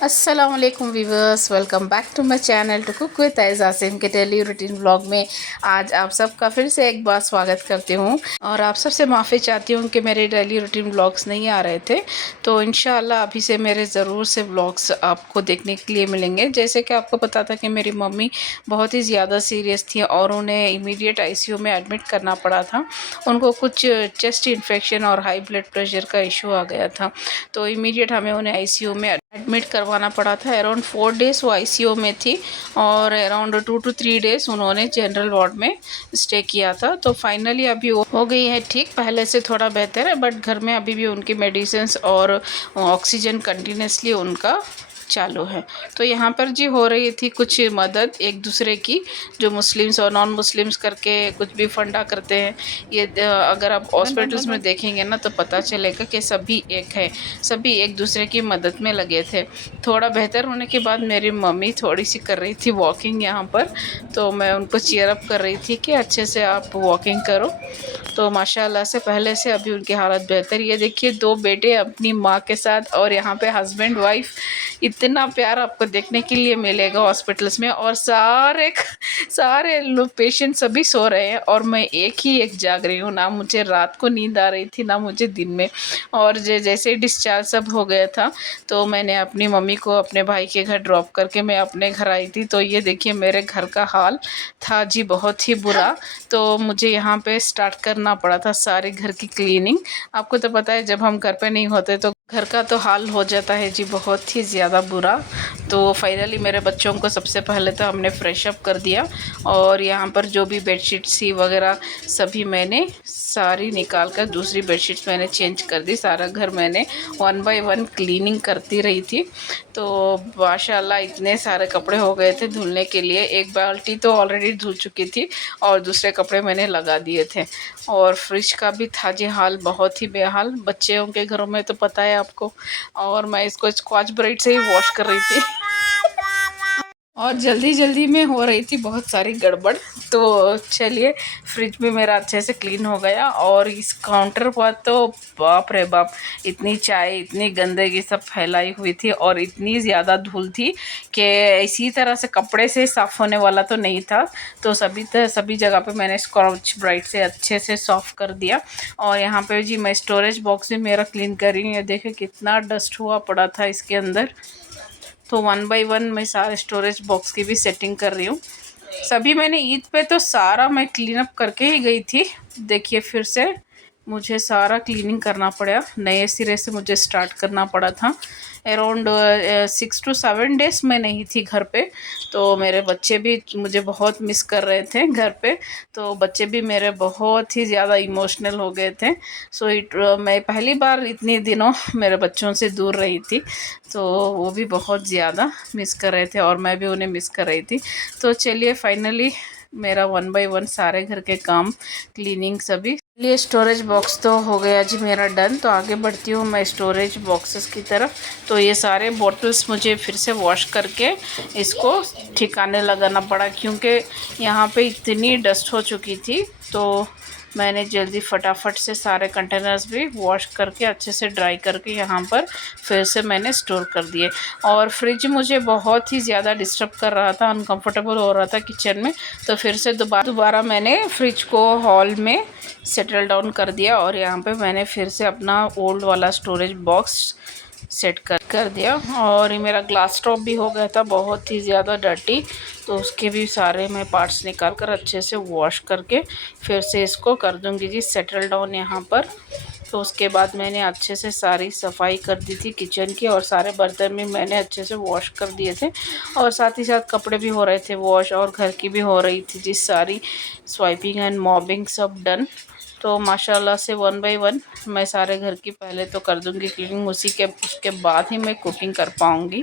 अस्सलाम वालेकुम viewers, welcome back to my channel to cook with Asim के डेली रूटीन व्लॉग में आज आप सबका फिर से एक बार स्वागत करती हूँ और आप सबसे माफ़ी चाहती हूँ कि मेरे डेली रूटीन व्लॉग्स नहीं आ रहे थे। तो इंशाल्लाह अभी से मेरे ज़रूर से व्लॉग्स आपको देखने के लिए मिलेंगे। जैसे कि आपको पता था कि मेरी मम्मी बहुत ही ज़्यादा सीरियस थी और उन्हें इमीडिएट ICU में एडमिट करना पड़ा था। उनको कुछ चेस्ट इन्फेक्शन और हाई ब्लड प्रेशर का इशू आ गया था, तो इमीडिएट हमें उन्हें ICU में एडमिट करवाना पड़ा था। अराउंड 4 डेज़ वो ICU में थी और अराउंड 2 to 3 डेज़ उन्होंने जनरल वार्ड में स्टे किया था। तो फाइनली अभी वो हो गई है ठीक, पहले से थोड़ा बेहतर है, बट घर में अभी भी उनकी मेडिसिन्स और ऑक्सीजन कंटिन्यूसली उनका चालू है। तो यहाँ पर जी हो रही थी कुछ मदद एक दूसरे की, जो मुस्लिम्स और नॉन मुस्लिम्स करके कुछ भी फंडा करते हैं। ये अगर आप हॉस्पिटल्स में देखेंगे ना तो पता चलेगा कि सभी एक है, सभी एक दूसरे की मदद में लगे थे। थोड़ा बेहतर होने के बाद मेरी मम्मी थोड़ी सी कर रही थी वॉकिंग यहाँ पर, तो मैं उनको चीयर अप कर रही थी कि अच्छे से आप वॉकिंग करो। तो माशाल्लाह से पहले से अभी उनकी हालत बेहतर। ये देखिए 2 बेटे अपनी माँ के साथ और यहाँ पे हस्बैंड वाइफ, इतना प्यार आपको देखने के लिए मिलेगा हॉस्पिटल्स में। और सारे लोग पेशेंट सभी सो रहे हैं और मैं एक जाग रही हूँ। ना मुझे रात को नींद आ रही थी ना मुझे दिन में। और जैसे डिस्चार्ज सब हो गया था तो मैंने अपनी मम्मी को अपने भाई के घर ड्रॉप करके मैं अपने घर आई थी। तो ये देखिए मेरे घर का हाल था जी बहुत ही बुरा। तो मुझे यहाँ पे स्टार्ट करना पड़ा था सारे घर की क्लीनिंग। आपको तो पता है जब हम घर पे नहीं होते तो घर का तो हाल हो जाता है जी बहुत ही ज़्यादा बुरा। तो फाइनली मेरे बच्चों को सबसे पहले तो हमने फ्रेश अप कर दिया और यहाँ पर जो भी बेडशीट सी वगैरह सभी मैंने सारी निकाल कर दूसरी बेडशीट्स मैंने चेंज कर दी। सारा घर मैंने 1 बाय 1 क्लीनिंग करती रही थी। तो माशाल्लाह इतने सारे कपड़े हो गए थे धुलने के लिए। एक बाल्टी तो ऑलरेडी धुल चुकी थी और दूसरे कपड़े मैंने लगा दिए थे। और फ्रिज का भी था जी हाल बहुत ही बेहाल, बच्चों के घरों में तो पता है आपको। और मैं इसको स्कॉच ब्राइट से ही वॉश कर रही थी और जल्दी जल्दी में हो रही थी बहुत सारी गड़बड़। तो चलिए फ्रिज भी मेरा अच्छे से क्लीन हो गया। और इस काउंटर पर तो बाप रे बाप, इतनी चाय इतनी गंदगी सब फैलाई हुई थी और इतनी ज़्यादा धूल थी कि इसी तरह से कपड़े से साफ़ होने वाला तो नहीं था। तो सभी जगह पे मैंने स्कॉच ब्राइट से अच्छे से सॉफ़ कर दिया। और यहाँ पे जी मैं स्टोरेज बॉक्स भी मेरा क्लीन कर रही हूँ। ये देखिए कितना डस्ट हुआ पड़ा था इसके अंदर। तो 1 बाय 1 मैं सारे स्टोरेज बॉक्स की भी सेटिंग कर रही हूँ। सभी मैंने ईद पे तो सारा मैं क्लीन अप करके ही गई थी। देखिए फिर से मुझे सारा क्लीनिंग करना पड़ा, नए सिरे से मुझे स्टार्ट करना पड़ा था। अराउंड 6 to 7 डेज़ मैं नहीं थी घर पे। तो मेरे बच्चे भी मुझे बहुत मिस कर रहे थे घर पे। तो बच्चे भी मेरे बहुत ही ज़्यादा इमोशनल हो गए थे। मैं पहली बार इतने दिनों मेरे बच्चों से दूर रही थी, तो वो भी बहुत ज़्यादा मिस कर रहे थे और मैं भी उन्हें मिस कर रही थी। तो चलिए फाइनली मेरा 1 बाय 1 सारे घर के काम क्लीनिंग सभी लिए स्टोरेज बॉक्स तो हो गया जी मेरा डन। तो आगे बढ़ती हूँ मैं स्टोरेज बॉक्सेस की तरफ। तो ये सारे बॉटल्स मुझे फिर से वॉश करके इसको ठिकाने लगाना पड़ा क्योंकि यहाँ पे इतनी डस्ट हो चुकी थी। तो मैंने जल्दी फटाफट से सारे कंटेनर्स भी वॉश करके अच्छे से ड्राई करके यहाँ पर फिर से मैंने स्टोर कर दिए। और फ्रिज मुझे बहुत ही ज़्यादा डिस्टर्ब कर रहा था, अनकंफर्टेबल हो रहा था किचन में। तो फिर से दोबारा मैंने फ्रिज को हॉल में सेटल डाउन कर दिया और यहाँ पे मैंने फिर से अपना ओल्ड वाला स्टोरेज बॉक्स सेट कर दिया। और ये मेरा ग्लास टॉप भी हो गया था बहुत ही ज़्यादा डर्टी, तो उसके भी सारे मैं पार्ट्स निकाल कर अच्छे से वॉश करके फिर से इसको कर दूंगी जी सेटल डाउन यहाँ पर। तो उसके बाद मैंने अच्छे से सारी सफाई कर दी थी किचन की और सारे बर्तन भी मैंने अच्छे से वॉश कर दिए थे। और साथ ही साथ कपड़े भी हो रहे थे वॉश और घर की भी हो रही थी जी सारी स्वाइपिंग एंड मॉबिंग सब डन। तो माशाल्लाह से 1 बाय 1 मैं सारे घर की पहले तो कर दूंगी क्लीनिंग, उसके बाद ही मैं कुकिंग कर पाऊँगी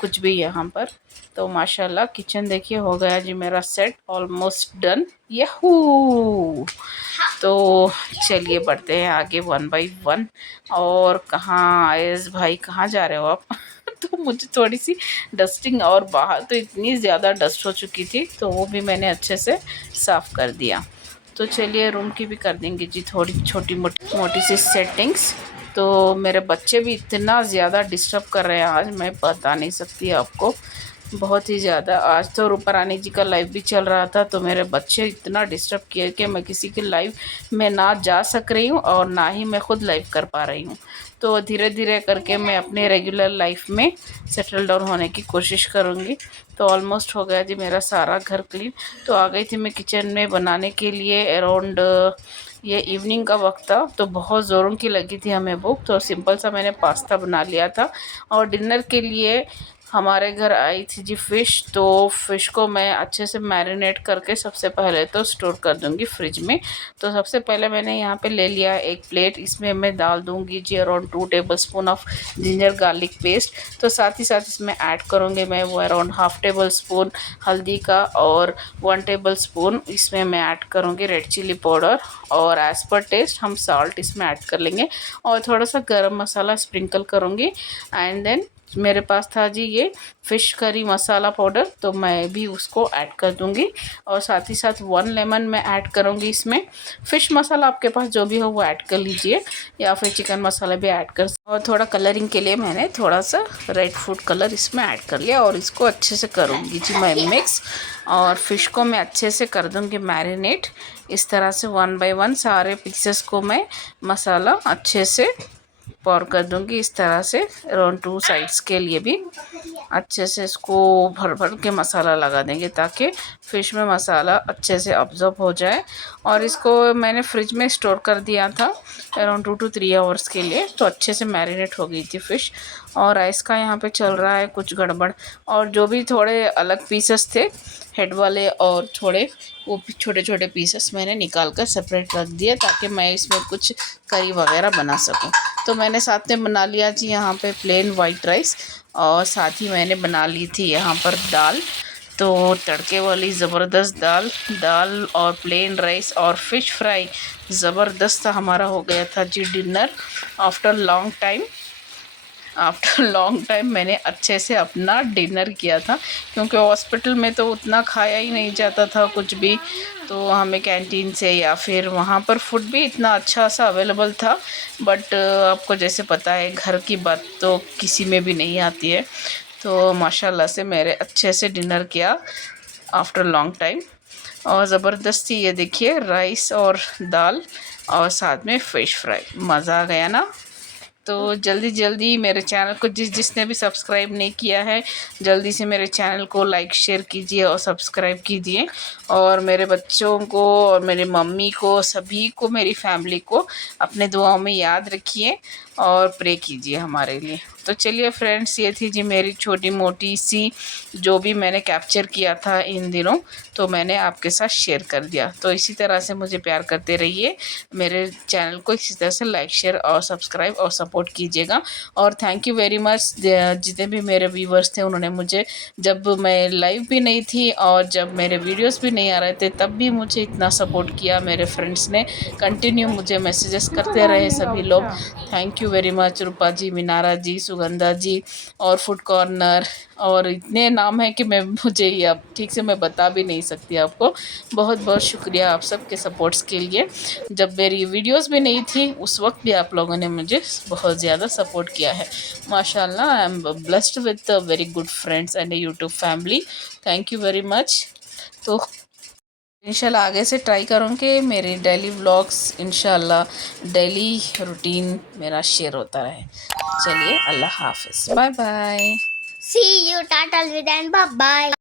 कुछ भी यहाँ पर। तो माशाल्लाह किचन देखिए हो गया जी मेरा सेट ऑलमोस्ट डन। यहू। तो चलिए बढ़ते हैं आगे 1 बाय 1। और कहाँ आयस भाई कहाँ जा रहे हो आप? तो मुझे थोड़ी सी डस्टिंग, और बाहर तो इतनी ज़्यादा डस्ट हो चुकी थी तो वो भी मैंने अच्छे से साफ़ कर दिया। तो चलिए रूम की भी कर देंगे जी थोड़ी छोटी मोटी सी सेटिंग्स। तो मेरे बच्चे भी इतना ज़्यादा डिस्टर्ब कर रहे हैं आज, मैं बता नहीं सकती आपको, बहुत ही ज़्यादा। आज तो रूपा रानी जी का लाइव भी चल रहा था, तो मेरे बच्चे इतना डिस्टर्ब किए कि मैं किसी के लाइव में ना जा सक रही हूँ और ना ही मैं खुद लाइव कर पा रही हूँ। तो धीरे धीरे करके मैं अपने रेगुलर लाइफ में सेटल डाउन होने की कोशिश करूँगी। तो ऑलमोस्ट हो गया जी मेरा सारा घर क्लीन। तो आ गई थी मैं किचन में बनाने के लिए। अराउंड ये इवनिंग का वक्त था, तो बहुत ज़ोरों की लगी थी हमें भूख, तो सिंपल सा मैंने पास्ता बना लिया था। और डिनर के लिए हमारे घर आई थी जी फ़िश। तो फ़िश को मैं अच्छे से मैरिनेट करके सबसे पहले तो स्टोर कर दूंगी फ्रिज में। तो सबसे पहले मैंने यहाँ पे ले लिया एक प्लेट, इसमें मैं डाल दूंगी जी around 2 tablespoon of ginger garlic paste. तो साथ ही साथ इसमें ऐड करूँगी मैं वो अराउंड हाफ़ टेबल स्पून हल्दी का, और 1 टेबल स्पून इसमें मैं ऐड करूँगी रेड चिली पाउडर, और एज़ पर टेस्ट हम सॉल्ट इसमें ऐड कर लेंगे, और थोड़ा सा गरम मसाला स्प्रिंकल करूँगी। एंड देन मेरे पास था जी ये फ़िश करी मसाला पाउडर, तो मैं भी उसको ऐड कर दूंगी। और साथ ही साथ 1 लेमन मैं ऐड करूंगी इसमें। फ़िश मसाला आपके पास जो भी हो वो ऐड कर लीजिए, या फिर चिकन मसाला भी ऐड कर। और थोड़ा कलरिंग के लिए मैंने थोड़ा सा रेड फूड कलर इसमें ऐड कर लिया, और इसको अच्छे से करूँगी जी मैं मिक्स। और फ़िश को मैं अच्छे से कर दूँगी मैरिनेट। इस तरह से 1 बाय 1 सारे पीसेस को मैं मसाला अच्छे से पौर कर दूंगी, इस तरह से अराउंड 2 साइड्स के लिए भी अच्छे से इसको भर भर के मसाला लगा देंगे, ताकि फ़िश में मसाला अच्छे से अब्जॉर्ब हो जाए। और इसको मैंने फ्रिज में स्टोर कर दिया था अराउंड 2 to 3 आवर्स के लिए, तो अच्छे से मैरिनेट हो गई थी फ़िश। और राइस का यहाँ पे चल रहा है कुछ गड़बड़, और जो भी थोड़े अलग पीसेस थे हेड वाले, और थोड़े वो छोटे छोटे पीसेस मैंने निकाल कर सेपरेट रख दिए, ताकि मैं इसमें कुछ करी वगैरह बना सकूं। तो मैंने साथ में बना लिया जी यहाँ पे प्लेन वाइट राइस, और साथ ही मैंने बना ली थी यहाँ पर दाल। तो तड़के वाली ज़बरदस्त दाल और प्लेन राइस और फ़िश फ्राई ज़बरदस्त हमारा हो गया था जी डिनर। आफ्टर लॉन्ग टाइम मैंने अच्छे से अपना डिनर किया था, क्योंकि हॉस्पिटल में तो उतना खाया ही नहीं जाता था कुछ भी। तो हमें कैंटीन से या फिर वहाँ पर फूड भी इतना अच्छा सा अवेलेबल था, बट आपको जैसे पता है घर की बात तो किसी में भी नहीं आती है। तो माशाल्लाह से मेरे अच्छे से डिनर किया आफ्टर लॉन्ग टाइम। और ज़बरदस्ती ये देखिए राइस और दाल, और साथ में फ़िश फ्राई, मज़ा आ गया ना। तो जल्दी जल्दी मेरे चैनल को जिसने भी सब्सक्राइब नहीं किया है, जल्दी से मेरे चैनल को लाइक शेयर कीजिए और सब्सक्राइब कीजिए। और मेरे बच्चों को और मेरे मम्मी को, सभी को, मेरी फैमिली को अपने दुआओं में याद रखिए और प्रे कीजिए हमारे लिए। तो चलिए फ्रेंड्स, ये थी जी मेरी छोटी मोटी सी जो भी मैंने कैप्चर किया था इन दिनों, तो मैंने आपके साथ शेयर कर दिया। तो इसी तरह से मुझे प्यार करते रहिए, मेरे चैनल को इसी तरह से लाइक शेयर और सब्सक्राइब और सपोर्ट कीजिएगा। और थैंक यू वेरी मच जितने भी मेरे व्यूवर्स थे, उन्होंने मुझे, जब मैं लाइव भी नहीं थी और जब मेरे वीडियोस भी नहीं आ रहे थे, तब भी मुझे इतना सपोर्ट किया। मेरे फ्रेंड्स ने कंटिन्यू मुझे मैसेजेस करते रहे सभी लोग। थैंक यू वेरी मच रूपा जी, मीनारा जी, सुगंधा जी और फूड कॉर्नर, और इतने नाम हैं कि मुझे ये अब ठीक से मैं बता भी नहीं सकती आपको। बहुत बहुत शुक्रिया आप सबके सपोर्ट्स के लिए। जब मेरी वीडियोस भी नहीं थी उस वक्त भी आप लोगों ने मुझे बहुत ज़्यादा सपोर्ट किया है। माशाल्लाह, I am blessed with very good friends and a YouTube family. Thank you very much. तो इंशाल्लाह आगे से ट्राई करूँगी मेरे डेली व्लॉग्स, इंशाल्लाह डेली रूटीन मेरा शेयर होता रहे। चलिए, अल्लाह हाफिज़, bye bye. See you, Tata, and bye bye.